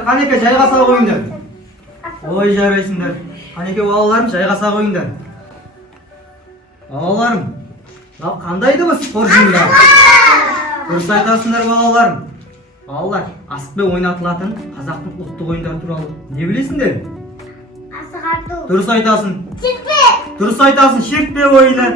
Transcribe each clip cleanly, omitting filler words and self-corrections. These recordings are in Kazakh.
жарайсыңдар. Қанеке жайғаса қойыңдар. Ой, жарайсыңдар. Қанеке балаларым жайғаса қойыңдар. Балаларым, қандай дыбыс қоржындар? Дұрыс айтасыңдар балаларым. Балалар, асықпен ойнатылатын қазақтың ұлттық ойындары туралы не білесіңдер? Асық ату. Дұрыс айтасың. Шертпе. Дұрыс айтасың. Шертпе ойыны.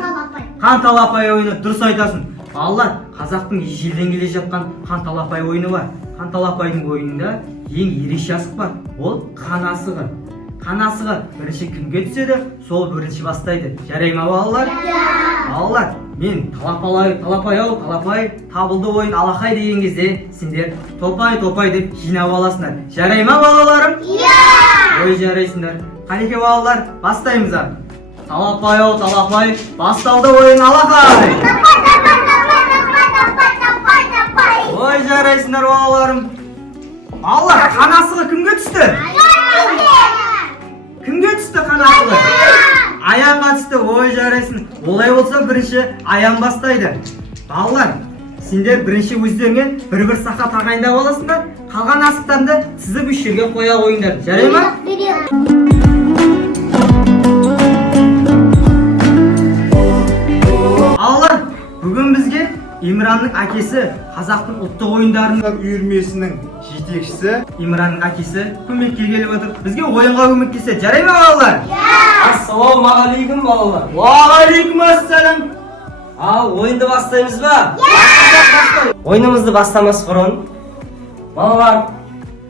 Қанталапай ойыны. Дұрыс айтасың. Балалар, қазақтың ежелден келе жатқан қанталапай ойыны бар. Қанталапайдың ойынында ең ерекше асық бар. Ол қан асығы. Қан асығы бірінші кімге түседі, сол бірінші бастайды. Жарай ма балалар? Балалар, мен талапай табылды ойын алақай деген кезде сендер топай деп жинап аласыңдар. Жарай ма балаларым? Ой, жарайсыңдар. Қанеке балалар, бастаймыз. Талапай басталды ойын алақай. Ой, жарайсыңдар балаларым. Балалар, қан асығы кімге түсті? Кімге түсті қан асығы? Аянға түсті. Ой, жарайсың. Олай болса бірінші аян бастайды. Балалар, сендер бірінші өздеріңе бір сақа тағайындап аласыңдар. Қалған асықтарды тізіп үш жерге қоя қойыңдар. Жарай ма? Балалар, бүгін бізге Имранның әкесі, қазақтың ұлттық ойындарының үйірмесінің жетекшісі Имранның әкесі көмекке келіп отыр. Бізге ойынға көмектеседі. Жарай ма балалар? Ассалаумағалейкум балалар. Уағалейкум ассалам. Ал, ойынды бастаймыз ба? Ойынымызды бастамас бұрын балалар,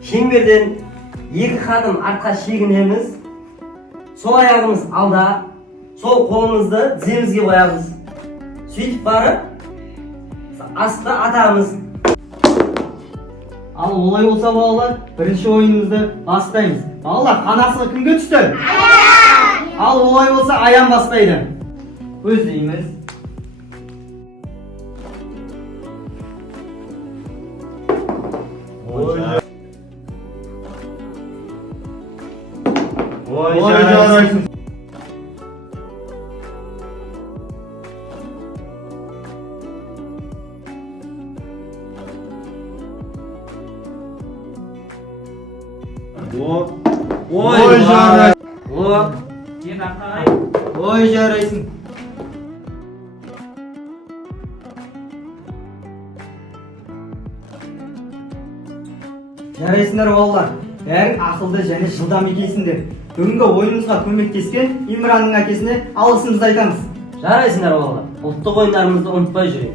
шеңберден екі қадам артқа шегінеміз. Сол аяғымыз алда, сол қолымызды тіземізге қоямыз. Сөйтіп барып асықты атамыз. Ал олай болса балалар, бірінші ойынымызды бастаймыз. Балалар, қан асығы кімге түсті? Аян! Ал олай болса аян бастайды. Көздейміз. Ой, жарайсың. Ой, жарайсың. Ен ақай. Ой, жарайсың. Жарайсыңдар балалар. Бәрің ақылды және жылдам екенсіңдер. Бүгінгі ойынымызға көмектескен Имранның әкесіне алғысымызды айтамыз. Жарайсыңдар балалар. Ұлттық ойындарымызды ұмытпай жүрейік.